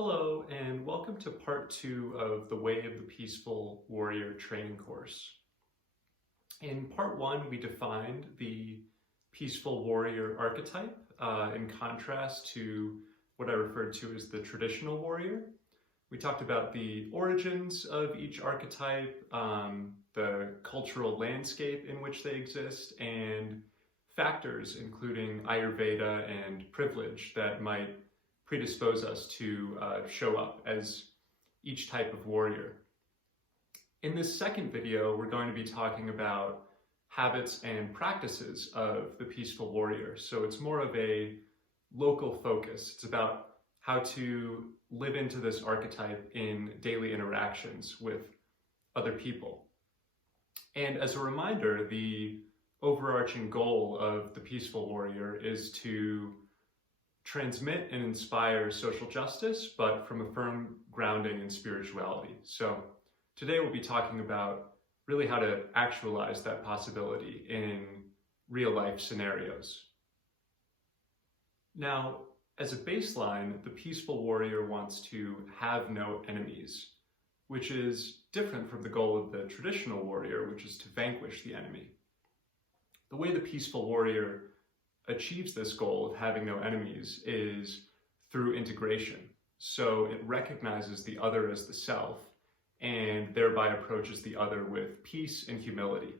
Hello, and welcome to part 2 of the Way of the Peaceful Warrior training course. In part 1, we defined the peaceful warrior archetype in contrast to what I referred to as the traditional warrior. We talked about the origins of each archetype, the cultural landscape in which they exist, and factors including Ayurveda and privilege that might predispose us to show up as each type of warrior. In this second video, we're going to be talking about habits and practices of the peaceful warrior. So it's more of a local focus. It's about how to live into this archetype in daily interactions with other people. And as a reminder, the overarching goal of the peaceful warrior is to transmit and inspire social justice, but from a firm grounding in spirituality. So today we'll be talking about really how to actualize that possibility in real life scenarios. Now, as a baseline, the peaceful warrior wants to have no enemies, which is different from the goal of the traditional warrior, which is to vanquish the enemy. The way the peaceful warrior achieves this goal of having no enemies is through integration. So it recognizes the other as the self and thereby approaches the other with peace and humility.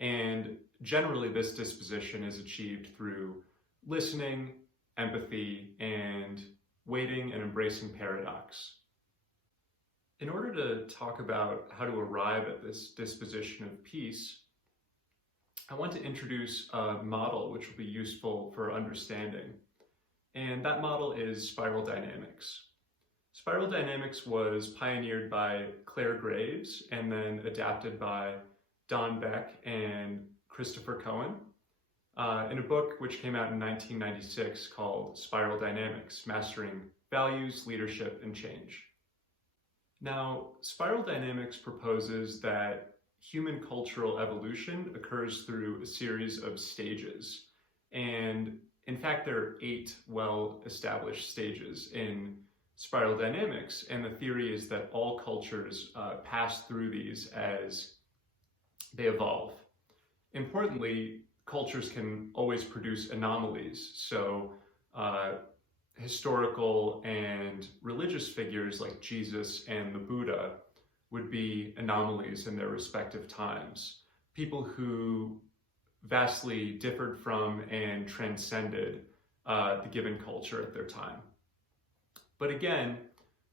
And generally this disposition is achieved through listening, empathy, and waiting and embracing paradox. In order to talk about how to arrive at this disposition of peace, I want to introduce a model which will be useful for understanding. And that model is spiral dynamics. Spiral dynamics was pioneered by Clare Graves and then adapted by Don Beck and Christopher Cohen in a book which came out in 1996 called Spiral Dynamics: Mastering Values, Leadership, and Change. Now, spiral dynamics proposes that human cultural evolution occurs through a series of stages. And in fact, there are 8 well-established stages in spiral dynamics. And the theory is that all cultures pass through these as they evolve. Importantly, cultures can always produce anomalies. So historical and religious figures like Jesus and the Buddha would be anomalies in their respective times. People who vastly differed from and transcended the given culture at their time. But again,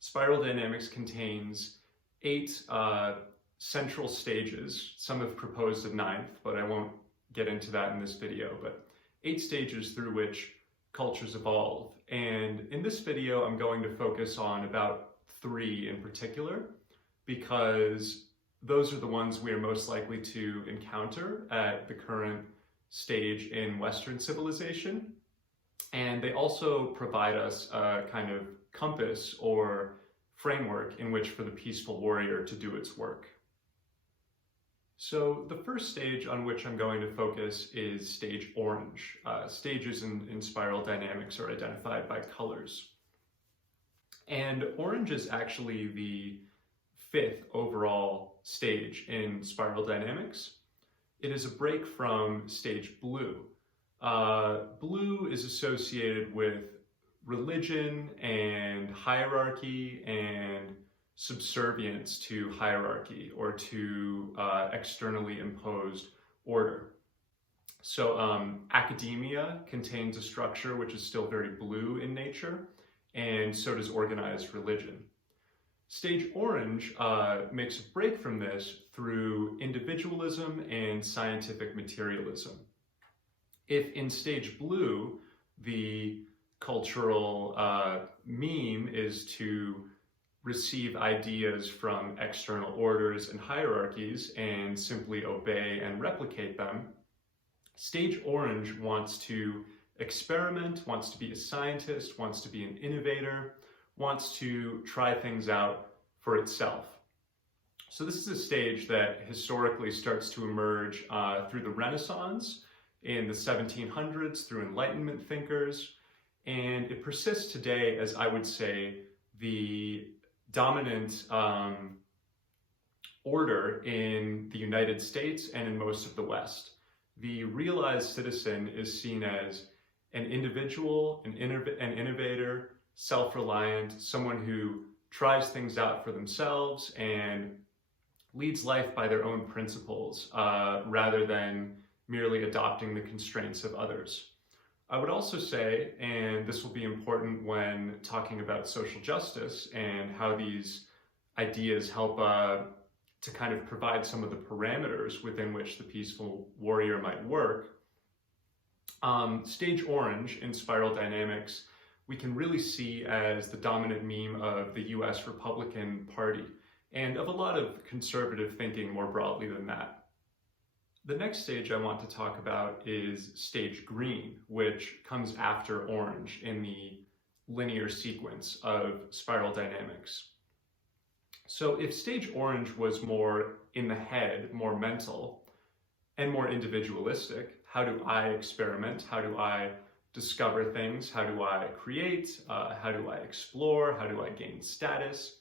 spiral dynamics contains 8 central stages. Some have proposed a 9th, but I won't get into that in this video, but 8 stages through which cultures evolve. And in this video, I'm going to focus on about 3 in particular, because those are the ones we are most likely to encounter at the current stage in Western civilization. And they also provide us a kind of compass or framework in which for the peaceful warrior to do its work. So the first stage on which I'm going to focus is stage orange. Stages in spiral dynamics are identified by colors. And orange is actually the 5th overall stage in spiral dynamics. It is a break from stage blue. Blue is associated with religion and hierarchy and subservience to hierarchy or to externally imposed order. So academia contains a structure which is still very blue in nature, and so does organized religion. Stage orange makes a break from this through individualism and scientific materialism. If in stage blue, the cultural meme is to receive ideas from external orders and hierarchies and simply obey and replicate them, stage orange wants to experiment, wants to be a scientist, wants to be an innovator, wants to try things out for itself. So this is a stage that historically starts to emerge through the Renaissance in the 1700s, through Enlightenment thinkers, and it persists today as, I would say, the dominant order in the United States and in most of the West. The realized citizen is seen as an individual, an innovator, self-reliant, someone who tries things out for themselves and leads life by their own principles rather than merely adopting the constraints of others. I would also say, and this will be important when talking about social justice and how these ideas help to kind of provide some of the parameters within which the peaceful warrior might work. Stage orange in Spiral Dynamics, we can really see as the dominant meme of the US Republican Party and of a lot of conservative thinking more broadly than that. The next stage I want to talk about is stage green, which comes after orange in the linear sequence of Spiral Dynamics. So if stage orange was more in the head, more mental, and more individualistic, how do I experiment? How do I discover things? How do I create? How do I explore? How do I gain status?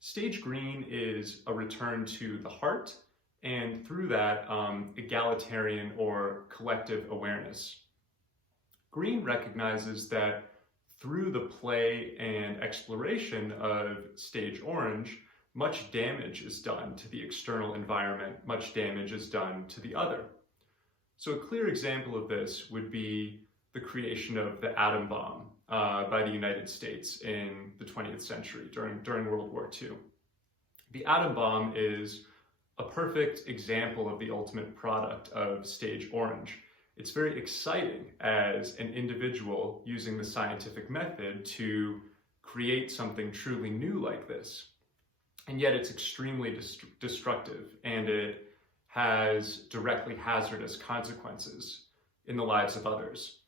Stage green is a return to the heart, and through that, egalitarian or collective awareness. Green recognizes that through the play and exploration of stage orange, much damage is done to the external environment, much damage is done to the other. So a clear example of this would be the creation of the atom bomb by the United States in the 20th century during World War II. The atom bomb is a perfect example of the ultimate product of stage orange. It's very exciting as an individual using the scientific method to create something truly new like this. And yet it's extremely destructive, and it has directly hazardous consequences in the lives of others.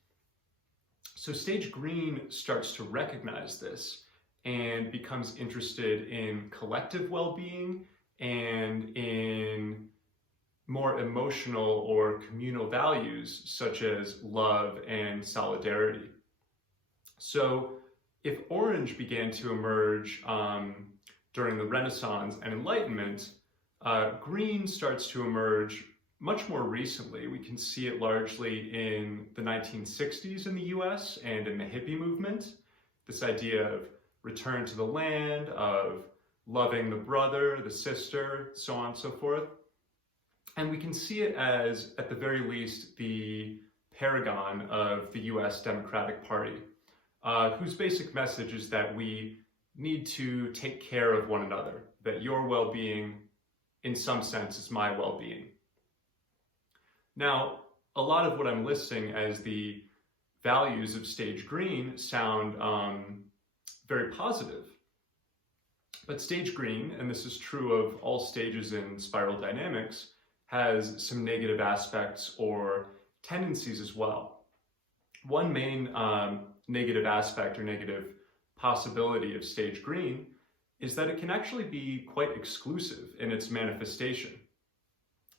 So stage green starts to recognize this and becomes interested in collective well-being and in more emotional or communal values such as love and solidarity. So if orange began to emerge during the Renaissance and Enlightenment, green starts to emerge much more recently. We can see it largely in the 1960s in the US and in the hippie movement. This idea of return to the land, of loving the brother, the sister, so on and so forth. And we can see it as, at the very least, the paragon of the US Democratic Party, whose basic message is that we need to take care of one another, that your well-being, in some sense, is my well-being. Now, a lot of what I'm listing as the values of stage green sound very positive. But stage green, and this is true of all stages in Spiral Dynamics, has some negative aspects or tendencies as well. One main negative aspect or negative possibility of stage green is that it can actually be quite exclusive in its manifestation.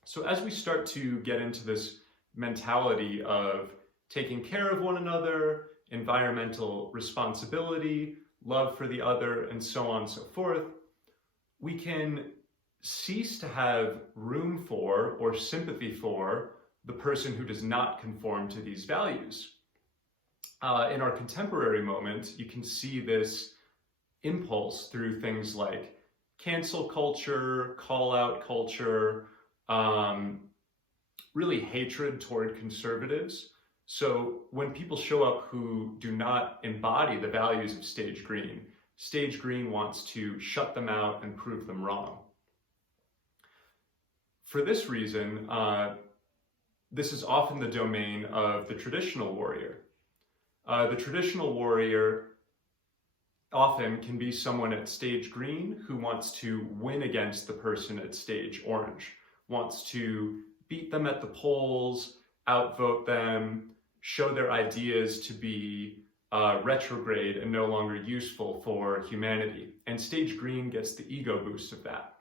So as we start to get into this mentality of taking care of one another, environmental responsibility, love for the other, and so on and so forth, we can cease to have room for or sympathy for the person who does not conform to these values. In our contemporary moment, you can see this impulse through things like cancel culture, call-out culture, really hatred toward conservatives. So when people show up who do not embody the values of stage green wants to shut them out and prove them wrong. For this reason, this is often the domain of the traditional warrior. The traditional warrior often can be someone at stage green who wants to win against the person at stage orange, wants to beat them at the polls, outvote them, show their ideas to be retrograde and no longer useful for humanity. And stage green gets the ego boost of that.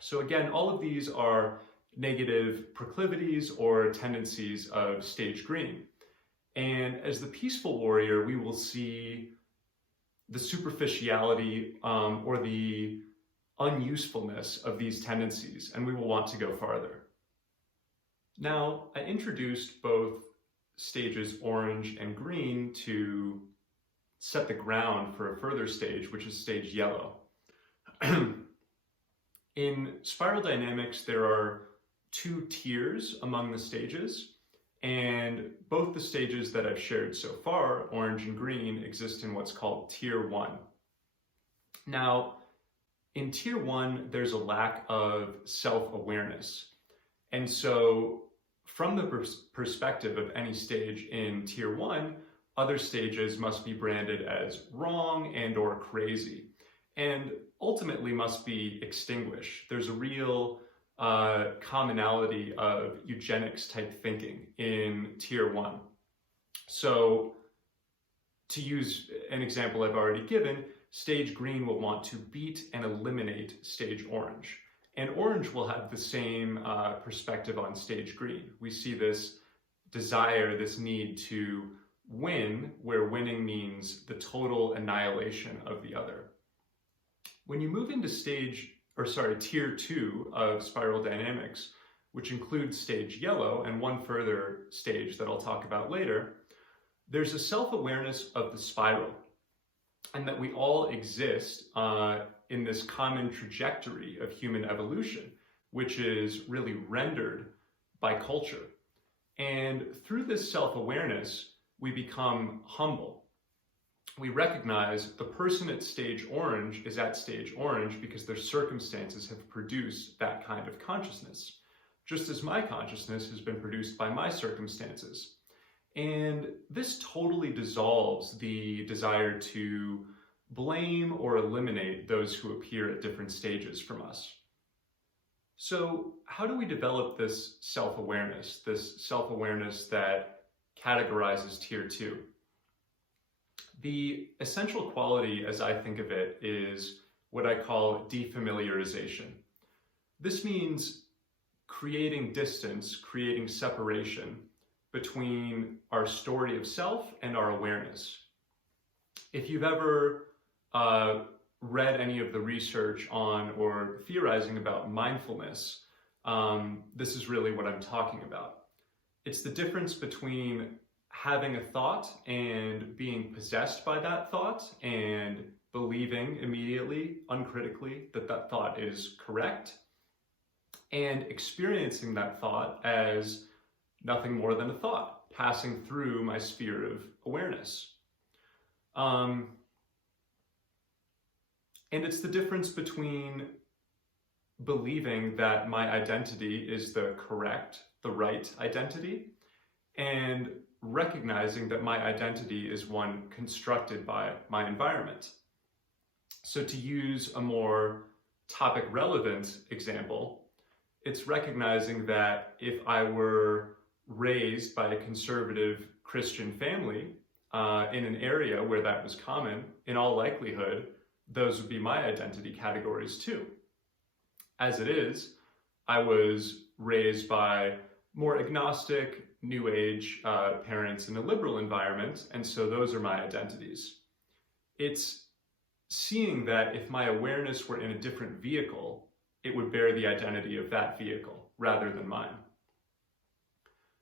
So again, all of these are negative proclivities or tendencies of stage green. And as the peaceful warrior, we will see the superficiality or the unusefulness of these tendencies, and we will want to go farther. Now, I introduced both stages orange and green to set the ground for a further stage, which is stage yellow. In spiral dynamics, there are two tiers among the stages, and both the stages that I've shared so far, orange and green, exist in what's called tier 1. Now, in tier 1, there's a lack of self-awareness. And so from the perspective of any stage in tier 1, other stages must be branded as wrong and or crazy, and ultimately must be extinguished. There's a real commonality of eugenics type thinking in tier 1. So to use an example I've already given, stage green will want to beat and eliminate stage orange. And orange will have the same perspective on stage green. We see this desire, this need to win, where winning means the total annihilation of the other. When you move into tier 2 of spiral dynamics, which includes stage yellow and one further stage that I'll talk about later, there's a self-awareness of the spiral, and that we all exist in this common trajectory of human evolution, which is really rendered by culture. And through this self-awareness, we become humble. We recognize the person at stage orange is at stage orange because their circumstances have produced that kind of consciousness, just as my consciousness has been produced by my circumstances. And this totally dissolves the desire to blame or eliminate those who appear at different stages from us. So how do we develop this self-awareness that categorizes tier 2? The essential quality, as I think of it, is what I call defamiliarization. This means creating distance, creating separation between our story of self and our awareness. If you've ever read any of the research on or theorizing about mindfulness, this is really what I'm talking about. It's the difference between having a thought and being possessed by that thought and believing immediately, uncritically, that that thought is correct, and experiencing that thought as nothing more than a thought passing through my sphere of awareness. And it's the difference between believing that my identity is the correct, the right identity, and recognizing that my identity is one constructed by my environment. So to use a more topic relevant example, it's recognizing that if I were raised by a conservative Christian family in an area where that was common, in all likelihood, those would be my identity categories too. As it is, I was raised by more agnostic, New Age parents in a liberal environment, and so those are my identities. It's seeing that if my awareness were in a different vehicle, it would bear the identity of that vehicle rather than mine.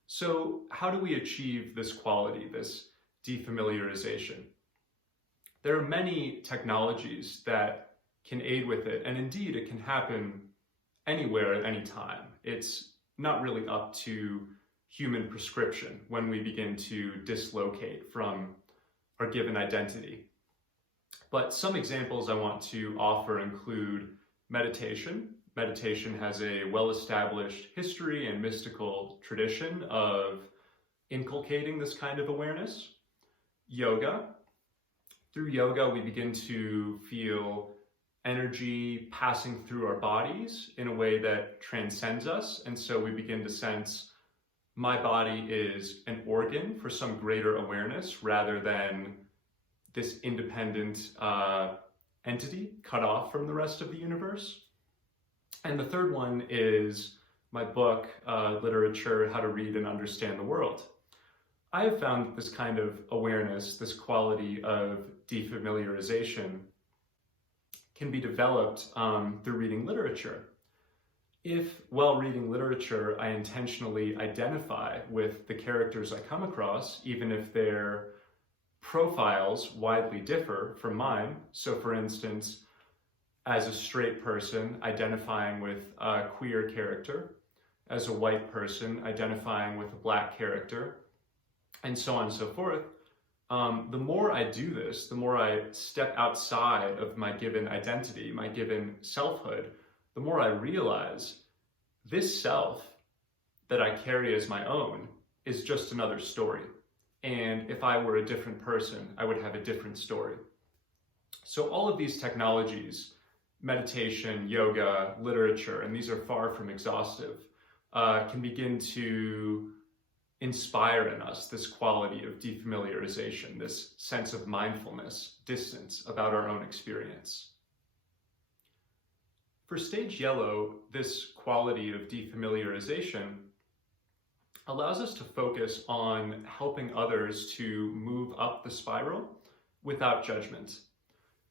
So how do we achieve this quality, this defamiliarization? There are many technologies that can aid with it, and indeed it can happen anywhere at any time. It's not really up to human prescription when we begin to dislocate from our given identity. But some examples I want to offer include meditation. Meditation has a well-established history and mystical tradition of inculcating this kind of awareness. Yoga. Through yoga, we begin to feel energy passing through our bodies in a way that transcends us. And so we begin to sense my body is an organ for some greater awareness rather than this independent entity cut off from the rest of the universe. And the third one is my book, Literature, How to Read and Understand the World. I have found that this kind of awareness, this quality of defamiliarization, can be developed through reading literature. If, while reading literature, I intentionally identify with the characters I come across, even if their profiles widely differ from mine, so for instance, as a straight person identifying with a queer character, as a white person identifying with a black character, and so on and so forth, the more I do this, the more I step outside of my given identity, my given selfhood, the more I realize this self that I carry as my own is just another story. And if I were a different person, I would have a different story. So all of these technologies, meditation, yoga, literature, and these are far from exhaustive, can begin to inspire in us this quality of defamiliarization, this sense of mindfulness, distance about our own experience. For Stage Yellow, this quality of defamiliarization allows us to focus on helping others to move up the spiral without judgment.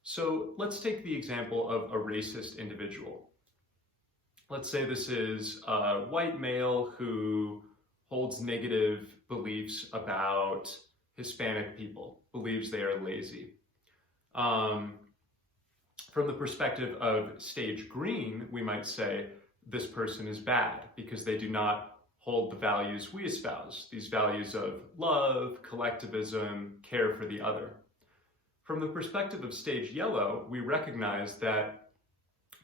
So let's take the example of a racist individual. Let's say this is a white male who holds negative beliefs about Hispanic people, believes they are lazy. From the perspective of Stage Green, we might say this person is bad because they do not hold the values we espouse, these values of love, collectivism, care for the other. From the perspective of Stage Yellow, we recognize that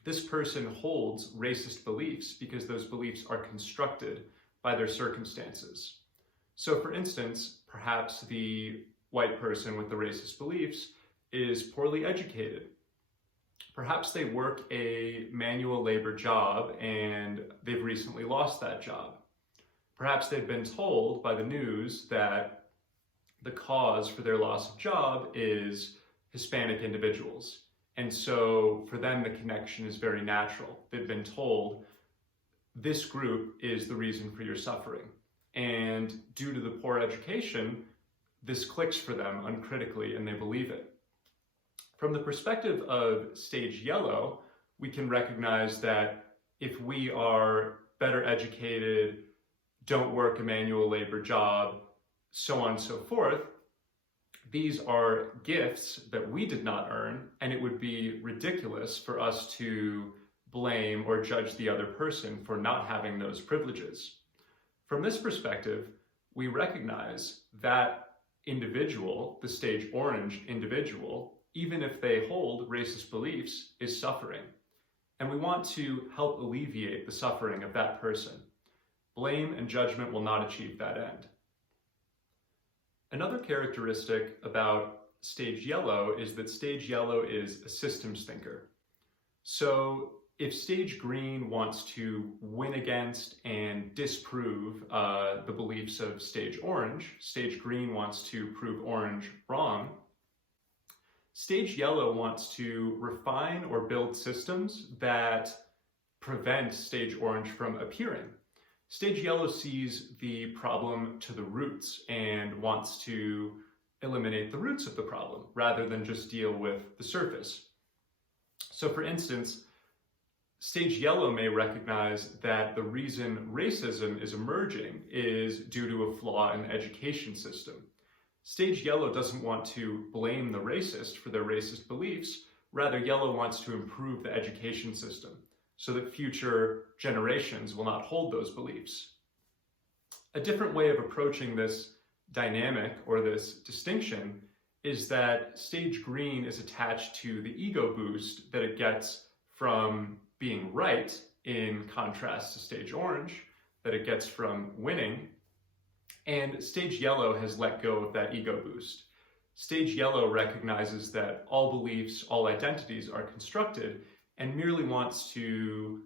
this person holds racist beliefs because those beliefs are constructed by their circumstances. So for instance, perhaps the white person with the racist beliefs is poorly educated. Perhaps they work a manual labor job and they've recently lost that job. Perhaps they've been told by the news that the cause for their loss of job is Hispanic individuals. And so for them, the connection is very natural. They've been told this group is the reason for your suffering. And due to the poor education, this clicks for them uncritically and they believe it. From the perspective of Stage Yellow, we can recognize that if we are better educated, don't work a manual labor job, so on and so forth, these are gifts that we did not earn, and it would be ridiculous for us to blame or judge the other person for not having those privileges. From this perspective, we recognize that individual, the Stage Orange individual, even if they hold racist beliefs, is suffering. And we want to help alleviate the suffering of that person. Blame and judgment will not achieve that end. Another characteristic about Stage Yellow is that Stage Yellow is a systems thinker. So if Stage Green wants to win against and disprove the beliefs of Stage Orange, Stage Green wants to prove Orange wrong, Stage Yellow wants to refine or build systems that prevent Stage Orange from appearing. Stage Yellow sees the problem to the roots and wants to eliminate the roots of the problem rather than just deal with the surface. So for instance, Stage Yellow may recognize that the reason racism is emerging is due to a flaw in the education system. Stage Yellow doesn't want to blame the racist for their racist beliefs, rather Yellow wants to improve the education system so that future generations will not hold those beliefs. A different way of approaching this dynamic or this distinction is that Stage Green is attached to the ego boost that it gets from being right, in contrast to Stage Orange, that it gets from winning. And Stage Yellow has let go of that ego boost. Stage Yellow recognizes that all beliefs, all identities are constructed and merely wants to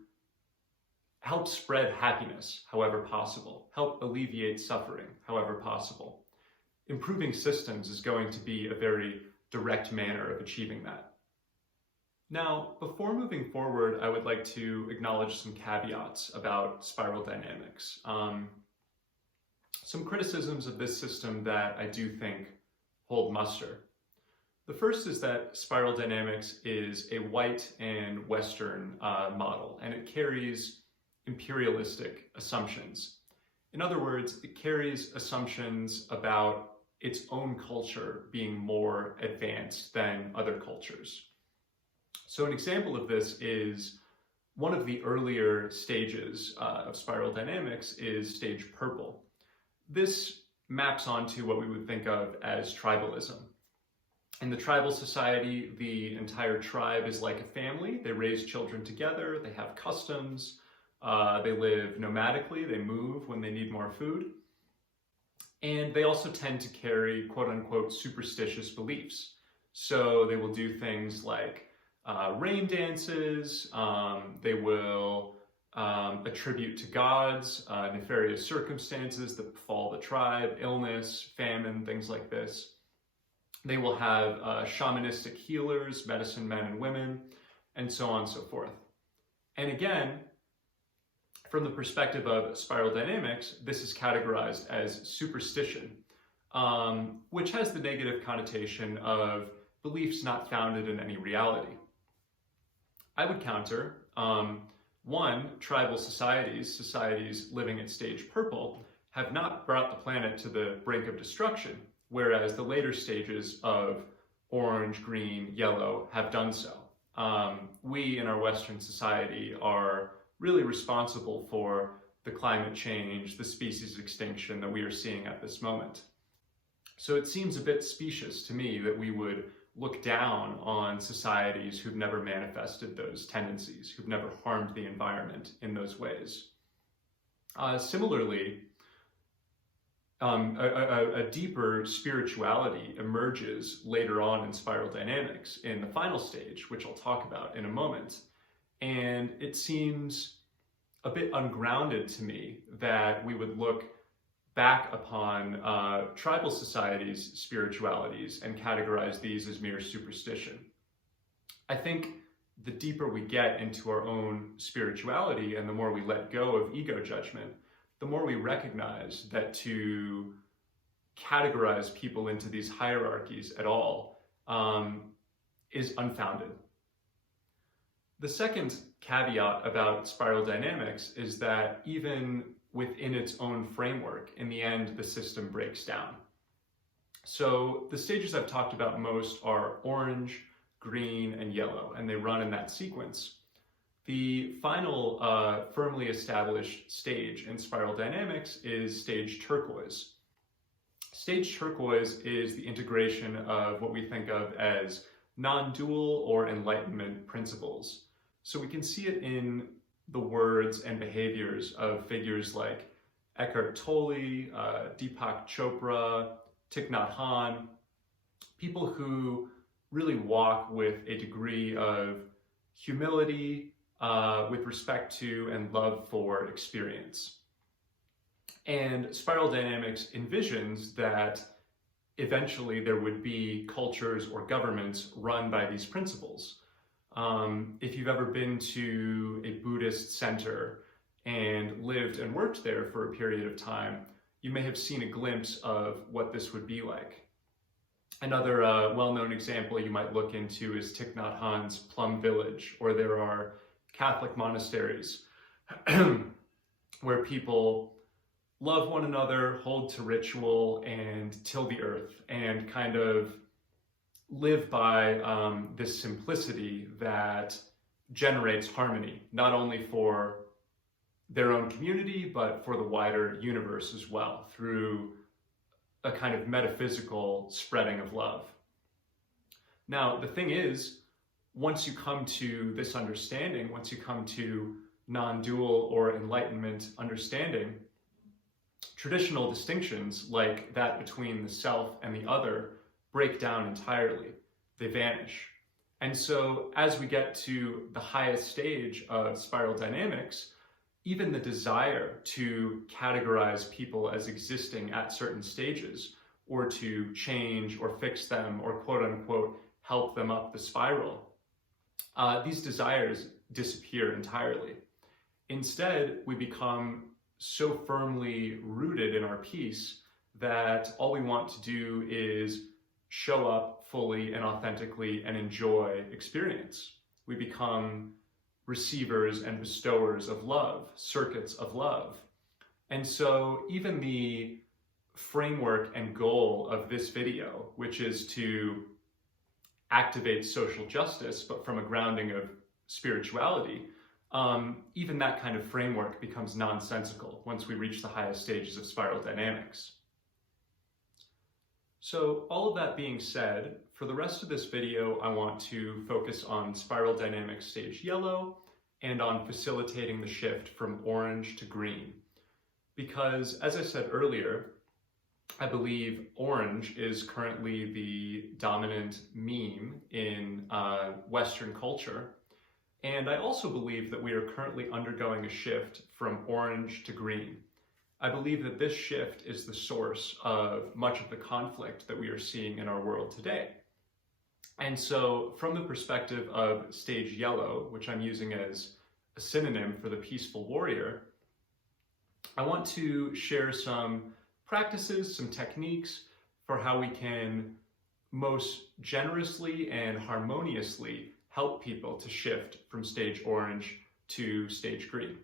help spread happiness however possible, help alleviate suffering however possible. Improving systems is going to be a very direct manner of achieving that. Now, before moving forward, I would like to acknowledge some caveats about spiral dynamics. some criticisms of this system that I do think hold muster. The first is that spiral dynamics is a white and Western model, and it carries imperialistic assumptions. In other words, it carries assumptions about its own culture being more advanced than other cultures. So an example of this is one of the earlier stages of spiral dynamics is stage purple. This maps onto what we would think of as tribalism. In the tribal society, the entire tribe is like a family. They raise children together, they have customs, they live nomadically, they move when they need more food. And they also tend to carry quote unquote superstitious beliefs. So they will do things like rain dances, they will attribute to gods nefarious circumstances that befall the tribe, illness, famine, things like this. They will have shamanistic healers, medicine men and women, and so on and so forth. And again, from the perspective of spiral dynamics, this is categorized as superstition, which has the negative connotation of beliefs not founded in any reality. I would counter, one, tribal societies living at stage purple, have not brought the planet to the brink of destruction, whereas the later stages of orange, green, yellow have done so. We in our Western society are really responsible for the climate change, the species extinction that we are seeing at this moment. So it seems a bit specious to me that we would look down on societies who've never manifested those tendencies, who've never harmed the environment in those ways. Similarly, a deeper spirituality emerges later on in spiral dynamics in the final stage, which I'll talk about in a moment. And it seems a bit ungrounded to me that we would look back upon tribal societies' spiritualities and categorize these as mere superstition. I think the deeper we get into our own spirituality and the more we let go of ego judgment, the more we recognize that to categorize people into these hierarchies at all is unfounded. The second caveat about spiral dynamics is that even within its own framework, in the end, the system breaks down. So the stages I've talked about most are orange, green, and yellow, and they run in that sequence. The final firmly established stage in spiral dynamics is stage turquoise. Stage turquoise is the integration of what we think of as non-dual or enlightenment principles. So we can see it in the words and behaviors of figures like Eckhart Tolle, Deepak Chopra, Thich Nhat Hanh, people who really walk with a degree of humility with respect to and love for experience. And spiral dynamics envisions that eventually there would be cultures or governments run by these principles. If you've ever been to a Buddhist center and lived and worked there for a period of time, you may have seen a glimpse of what this would be like. Another well-known example you might look into is Thich Nhat Hanh's Plum Village, or there are Catholic monasteries where people love one another, hold to ritual, and till the earth, and kind of live by this simplicity that generates harmony, not only for their own community, but for the wider universe as well, through a kind of metaphysical spreading of love. Now, the thing is, once you come to this understanding, once you come to non-dual or enlightenment understanding, traditional distinctions like that between the self and the other break down entirely. They vanish. And so as we get to the highest stage of spiral dynamics, even the desire to categorize people as existing at certain stages, or to change or fix them or quote unquote help them up the spiral, these desires disappear entirely. Instead, we become so firmly rooted in our piece that all we want to do is show up fully and authentically and enjoy experience. We become receivers and bestowers of love, circuits of love. And so even the framework and goal of this video, which is to activate social justice, but from a grounding of spirituality, even that kind of framework becomes nonsensical once we reach the highest stages of spiral dynamics. So all of that being said, for the rest of this video, I want to focus on spiral dynamics stage yellow and on facilitating the shift from orange to green. Because as I said earlier, I believe orange is currently the dominant meme in Western culture. And I also believe that we are currently undergoing a shift from orange to green. I believe that this shift is the source of much of the conflict that we are seeing in our world today. And so from the perspective of stage yellow, which I'm using as a synonym for the peaceful warrior, I want to share some practices, some techniques for how we can most generously and harmoniously help people to shift from stage orange to stage green.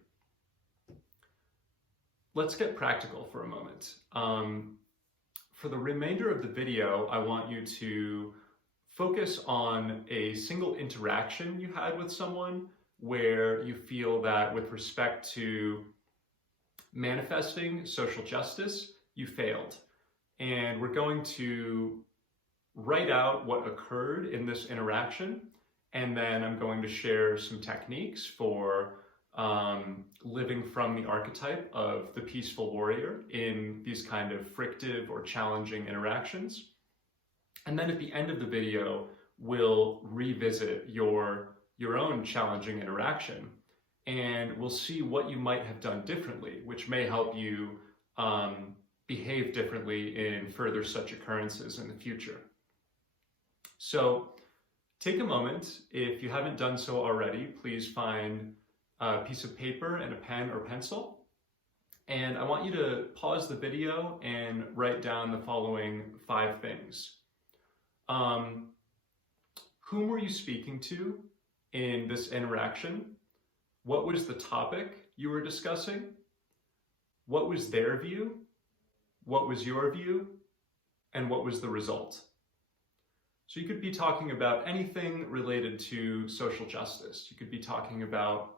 Let's get practical for a moment. For the remainder of the video, I want you to focus on a single interaction you had with someone where you feel that with respect to manifesting social justice, you failed. And we're going to write out what occurred in this interaction, and then I'm going to share some techniques for living from the archetype of the peaceful warrior in these kind of frictive or challenging interactions. And then at the end of the video, we'll revisit your own challenging interaction, and we'll see what you might have done differently, which may help you behave differently in further such occurrences in the future. So take a moment. If you haven't done so already, please find a piece of paper and a pen or pencil. And I want you to pause the video and write down the following 5 things. Whom were you speaking to in this interaction? What was the topic you were discussing? What was their view? What was your view? And what was the result? So you could be talking about anything related to social justice. You could be talking about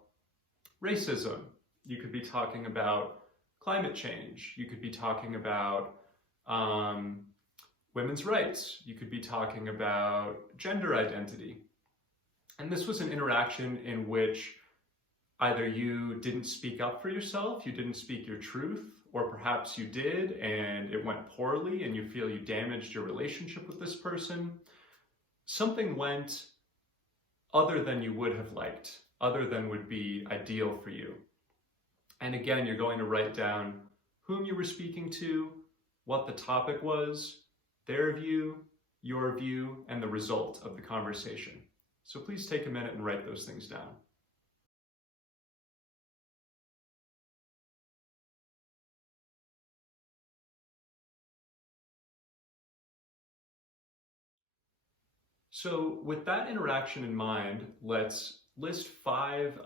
racism. You could be talking about climate change. You could be talking about women's rights. You could be talking about gender identity. And this was an interaction in which either you didn't speak up for yourself, you didn't speak your truth, or perhaps you did and it went poorly and you feel you damaged your relationship with this person. Something went other than you would have liked, other than would be ideal for you. And again, you're going to write down whom you were speaking to, what the topic was, their view, your view, and the result of the conversation. So please take a minute and write those things down. So with that interaction in mind, let's list 5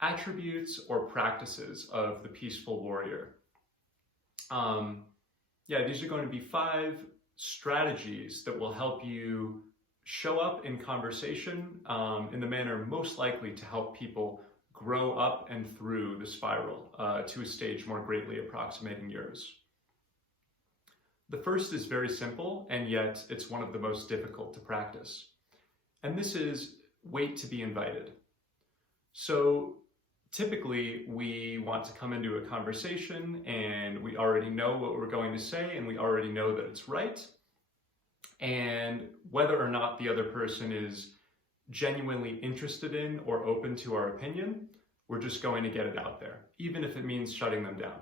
attributes or practices of the peaceful warrior. These are going to be 5 strategies that will help you show up in conversation in the manner most likely to help people grow up and through the spiral to a stage more greatly approximating yours. The first is very simple, and yet it's one of the most difficult to practice. And this is wait to be invited. So typically we want to come into a conversation and we already know what we're going to say and we already know that it's right. And whether or not the other person is genuinely interested in or open to our opinion, we're just going to get it out there, even if it means shutting them down.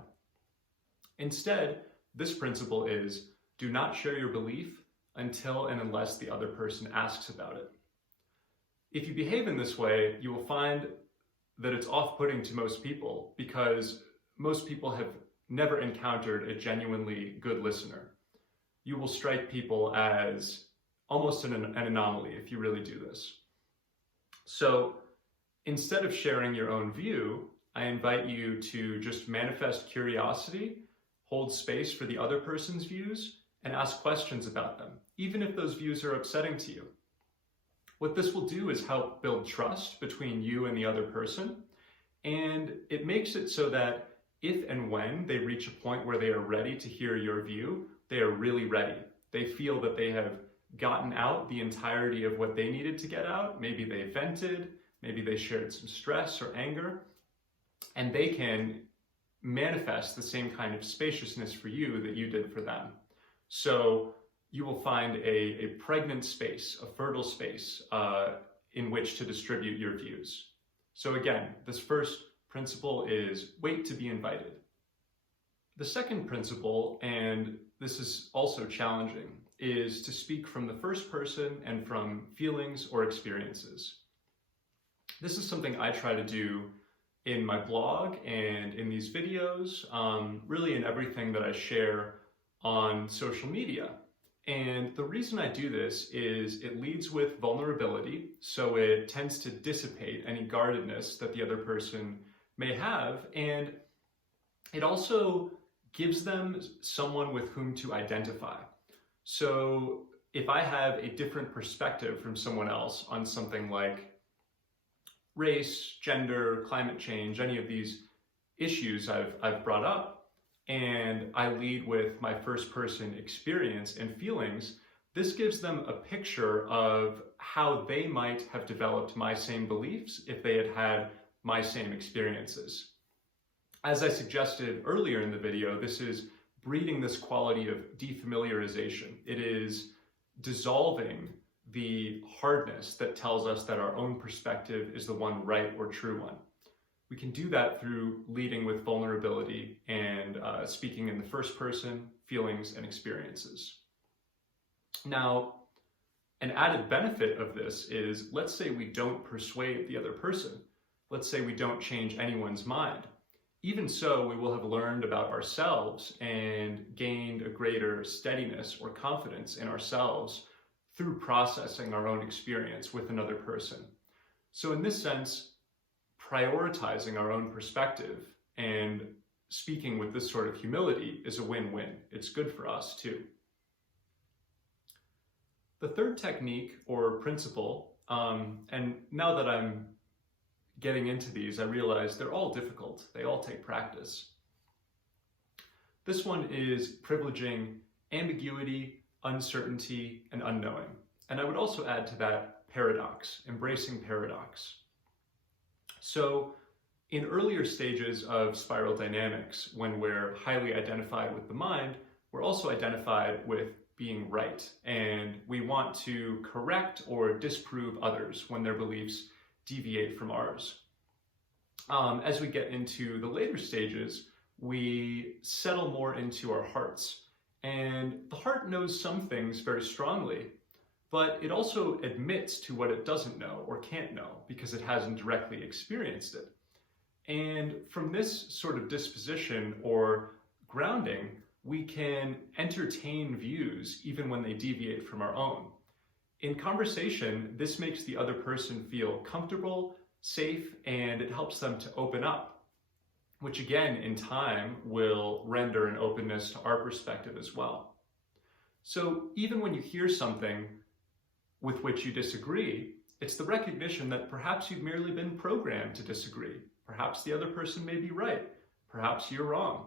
Instead, this principle is do not share your belief until and unless the other person asks about it. If you behave in this way, you will find that it's off-putting to most people because most people have never encountered a genuinely good listener. You will strike people as almost an anomaly if you really do this. So instead of sharing your own view, I invite you to just manifest curiosity, hold space for the other person's views, and ask questions about them, even if those views are upsetting to you. What this will do is help build trust between you and the other person, and it makes it so that if and when they reach a point where they are ready to hear your view, they are really ready. They feel that they have gotten out the entirety of what they needed to get out. Maybe they vented, maybe they shared some stress or anger, and they can manifest the same kind of spaciousness for you that you did for them. So you will find a pregnant space, a fertile space in which to distribute your views. So again, this first principle is wait to be invited. The second principle, and this is also challenging, is to speak from the first person and from feelings or experiences. This is something I try to do in my blog and in these videos, really in everything that I share on social media. And the reason I do this is it leads with vulnerability, so it tends to dissipate any guardedness that the other person may have, and it also gives them someone with whom to identify. So if I have a different perspective from someone else on something like race, gender, climate change, any of these issues I've brought up, and I lead with my first person experience and feelings, this gives them a picture of how they might have developed my same beliefs if they had had my same experiences. As I suggested earlier in the video, this is breeding this quality of defamiliarization. It is dissolving the hardness that tells us that our own perspective is the one right or true one. We can do that through leading with vulnerability and speaking in the first person, feelings and experiences. Now, an added benefit of this is, let's say we don't persuade the other person. Let's say we don't change anyone's mind. Even so, we will have learned about ourselves and gained a greater steadiness or confidence in ourselves through processing our own experience with another person. So in this sense, prioritizing our own perspective and speaking with this sort of humility is a win-win. It's good for us too. The third technique or principle, and now that I'm getting into these, I realize they're all difficult. They all take practice. This one is privileging ambiguity, uncertainty, and unknowing. And I would also add to that paradox, embracing paradox. So in earlier stages of spiral dynamics, when we're highly identified with the mind, we're also identified with being right. And we want to correct or disprove others when their beliefs deviate from ours. As we get into the later stages, we settle more into our hearts. And the heart knows some things very strongly, but it also admits to what it doesn't know or can't know because it hasn't directly experienced it. And from this sort of disposition or grounding, we can entertain views even when they deviate from our own. In conversation, this makes the other person feel comfortable, safe, and it helps them to open up, which again, in time, will render an openness to our perspective as well. So even when you hear something with which you disagree, it's the recognition that perhaps you've merely been programmed to disagree. Perhaps the other person may be right. Perhaps you're wrong.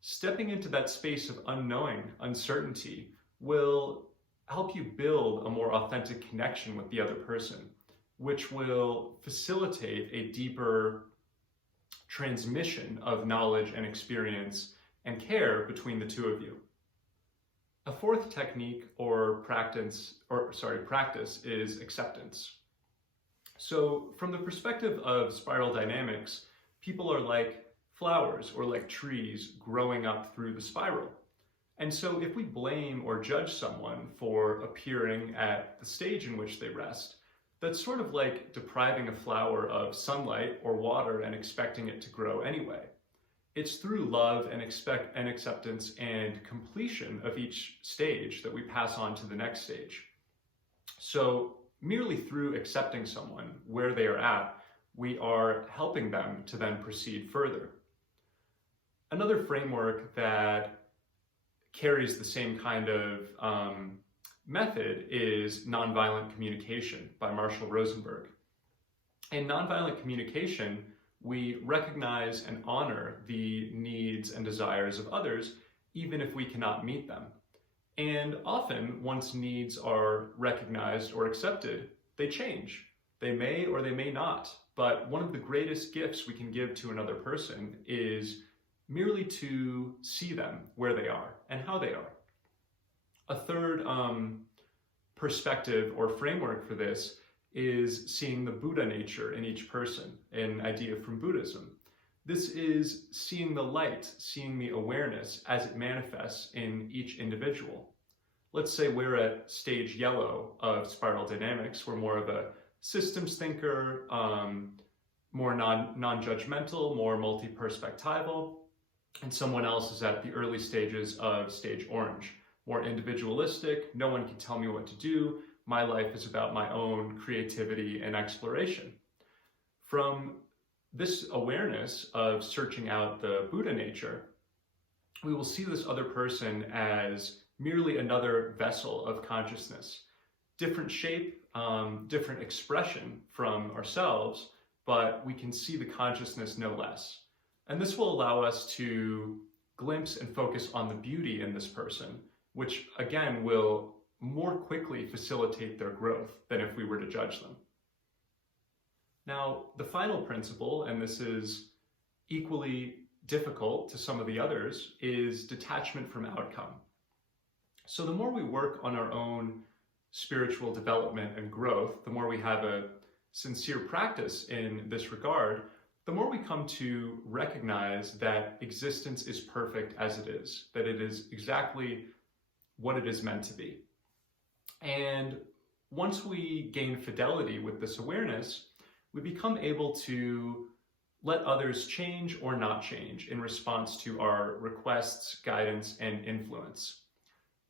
Stepping into that space of unknowing, uncertainty, will help you build a more authentic connection with the other person, which will facilitate a deeper transmission of knowledge and experience and care between the two of you. A fourth technique or practice is acceptance. So from the perspective of spiral dynamics, people are like flowers or like trees growing up through the spiral. And so if we blame or judge someone for appearing at the stage in which they rest, that's sort of like depriving a flower of sunlight or water and expecting it to grow anyway. It's through love and acceptance and completion of each stage that we pass on to the next stage. So merely through accepting someone where they are at, we are helping them to then proceed further. Another framework that carries the same kind of method is nonviolent communication by Marshall Rosenberg. In nonviolent communication, we recognize and honor the needs and desires of others, even if we cannot meet them. And often, once needs are recognized or accepted, they change. They may or they may not. But one of the greatest gifts we can give to another person is merely to see them where they are and how they are. A third perspective or framework for this is seeing the Buddha nature in each person, an idea from Buddhism. This is seeing the light, seeing the awareness as it manifests in each individual. Let's say we're at stage yellow of spiral dynamics. We're more of a systems thinker, more non-judgmental, more multi-perspectival, and someone else is at the early stages of stage orange, more individualistic. No one can tell me what to do. My life is about my own creativity and exploration. From this awareness of searching out the Buddha nature, we will see this other person as merely another vessel of consciousness. Different shape, different expression from ourselves, but we can see the consciousness no less. And this will allow us to glimpse and focus on the beauty in this person, which again will more quickly facilitate their growth than if we were to judge them. Now, the final principle, and this is equally difficult to some of the others, is detachment from outcome. So the more we work on our own spiritual development and growth, the more we have a sincere practice in this regard, the more we come to recognize that existence is perfect as it is, that it is exactly what it is meant to be. And once we gain fidelity with this awareness, we become able to let others change or not change in response to our requests, guidance, and influence.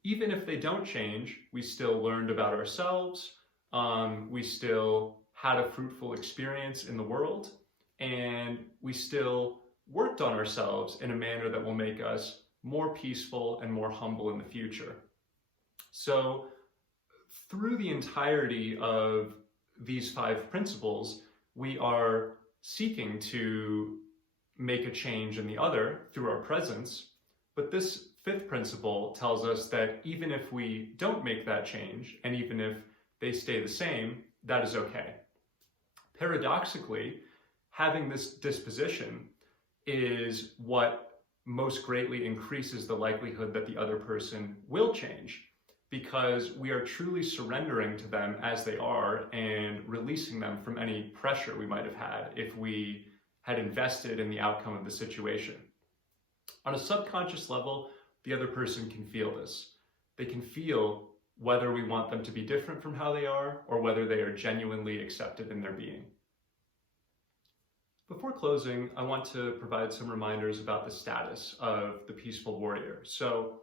Even if they don't change, we still learned about ourselves, we still had a fruitful experience in the world, and we still worked on ourselves in a manner that will make us more peaceful and more humble in the future. So through the entirety of these 5 principles, we are seeking to make a change in the other through our presence. But this 5th principle tells us that even if we don't make that change, and even if they stay the same, that is okay. Paradoxically, having this disposition is what most greatly increases the likelihood that the other person will change, because we are truly surrendering to them as they are and releasing them from any pressure we might have had if we had invested in the outcome of the situation. On a subconscious level, the other person can feel this. They can feel whether we want them to be different from how they are or whether they are genuinely accepted in their being. Before closing, I want to provide some reminders about the status of the peaceful warrior. So,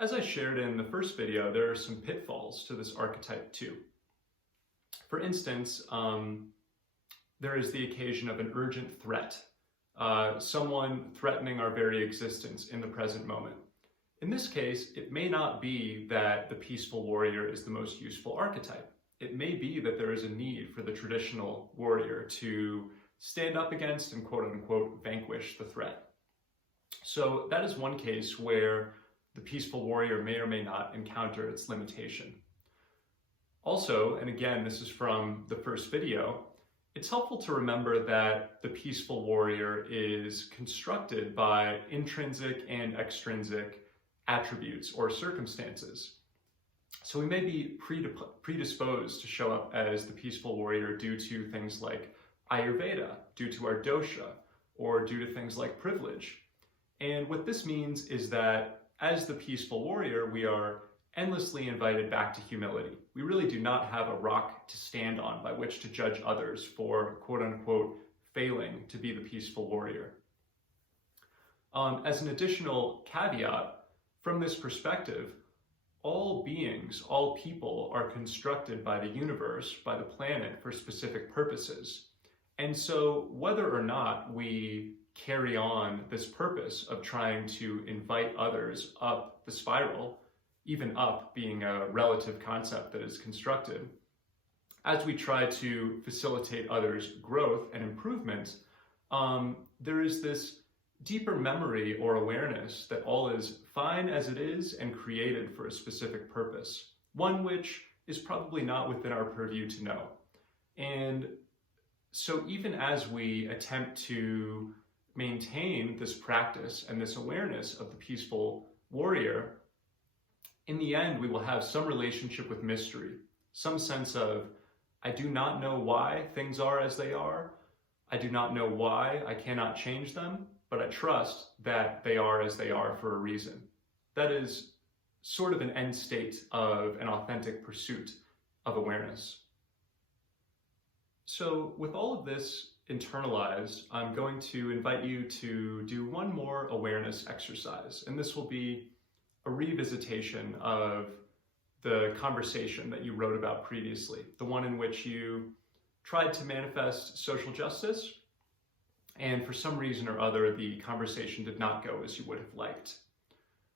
as I shared in the first video, there are some pitfalls to this archetype too. For instance, there is the occasion of an urgent threat, someone threatening our very existence in the present moment. In this case, it may not be that the peaceful warrior is the most useful archetype. It may be that there is a need for the traditional warrior to stand up against and quote-unquote vanquish the threat. So that is one case where the peaceful warrior may or may not encounter its limitation. Also, and again, this is from the first video, it's helpful to remember that the peaceful warrior is constructed by intrinsic and extrinsic attributes or circumstances. So we may be predisposed to show up as the peaceful warrior due to things like Ayurveda, due to our dosha, or due to things like privilege. And what this means is that as the peaceful warrior, we are endlessly invited back to humility. We really do not have a rock to stand on by which to judge others for quote-unquote failing to be the peaceful warrior. As an additional caveat, from this perspective, all beings, all people are constructed by the universe, by the planet, for specific purposes. And so whether or not we carry on this purpose of trying to invite others up the spiral, even up being a relative concept that is constructed, as we try to facilitate others' growth and improvement, there is this deeper memory or awareness that all is fine as it is and created for a specific purpose, one which is probably not within our purview to know. And so even as we attempt to maintain this practice and this awareness of the peaceful warrior, in the end, we will have some relationship with mystery, some sense of, I do not know why things are as they are. I do not know why I cannot change them, but I trust that they are as they are for a reason. That is sort of an end state of an authentic pursuit of awareness. So with all of this internalized, I'm going to invite you to do one more awareness exercise, and this will be a revisitation of the conversation that you wrote about previously, the one in which you tried to manifest social justice, and for some reason or other, the conversation did not go as you would have liked.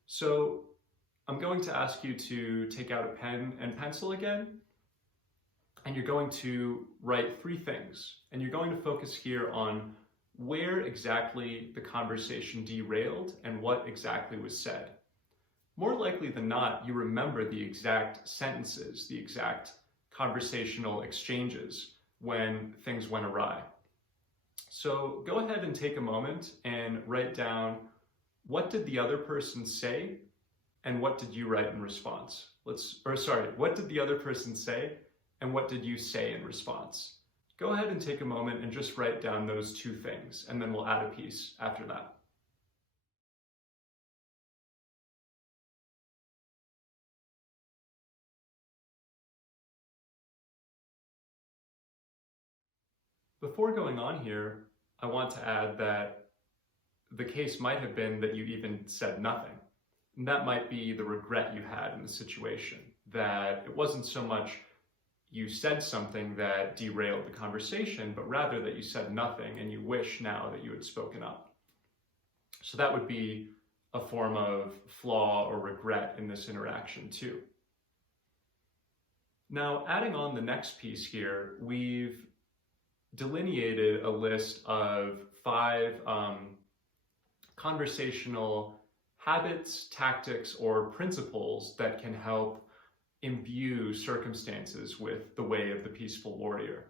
So I'm going to ask you to take out a pen and pencil again, and you're going to write 3 things, and you're going to focus here on where exactly the conversation derailed and what exactly was said. More likely than not, you remember the exact sentences, the exact conversational exchanges when things went awry. So go ahead and take a moment and write down, what did the other person say and what did you write in response? What did the other person say and what did you say in response? Go ahead and take a moment and just write down those 2 things, and then we'll add a piece after that. Before going on here, I want to add that the case might have been that you even said nothing. And that might be the regret you had in the situation, that it wasn't so much you said something that derailed the conversation, but rather that you said nothing and you wish now that you had spoken up. So that would be a form of flaw or regret in this interaction too. Now, adding on the next piece here, we've delineated a list of 5 conversational habits, tactics, or principles that can help imbue circumstances with the way of the peaceful warrior,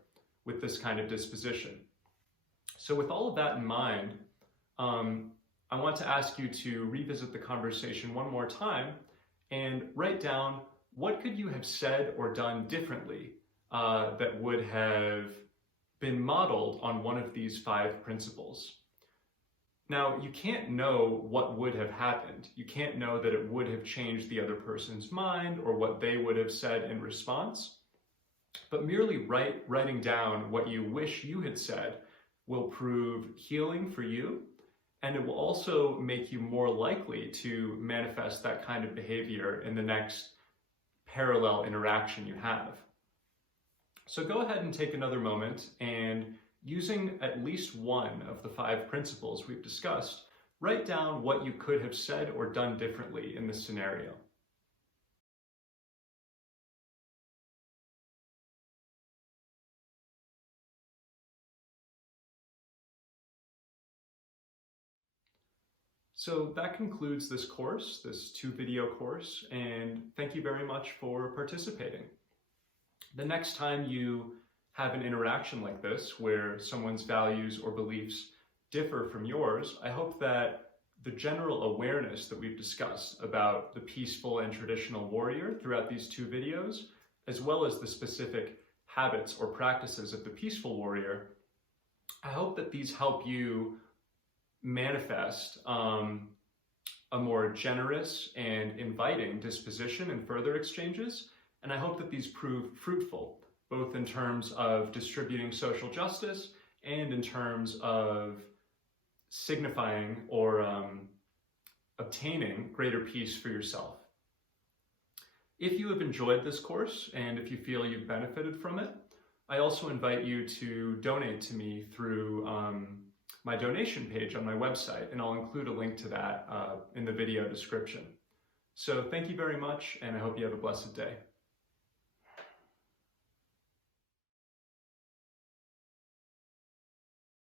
with this kind of disposition. So with all of that in mind, I want to ask you to revisit the conversation one more time and write down, what could you have said or done differently that would have been modeled on one of these 5 principles? Now, you can't know what would have happened. You can't know that it would have changed the other person's mind or what they would have said in response. But merely writing down what you wish you had said will prove healing for you, and it will also make you more likely to manifest that kind of behavior in the next parallel interaction you have. So go ahead and take another moment, and using at least one of the 5 principles we've discussed, write down what you could have said or done differently in this scenario. So that concludes this course, this 2-video course, and thank you very much for participating. The next time you have an interaction like this, where someone's values or beliefs differ from yours, I hope that the general awareness that we've discussed about the peaceful and traditional warrior throughout these 2 videos, as well as the specific habits or practices of the peaceful warrior, I hope that these help you manifest a more generous and inviting disposition in further exchanges, and I hope that these prove fruitful, both in terms of distributing social justice and in terms of signifying or obtaining greater peace for yourself. If you have enjoyed this course and if you feel you've benefited from it, I also invite you to donate to me through my donation page on my website, and I'll include a link to that in the video description. So thank you very much, and I hope you have a blessed day.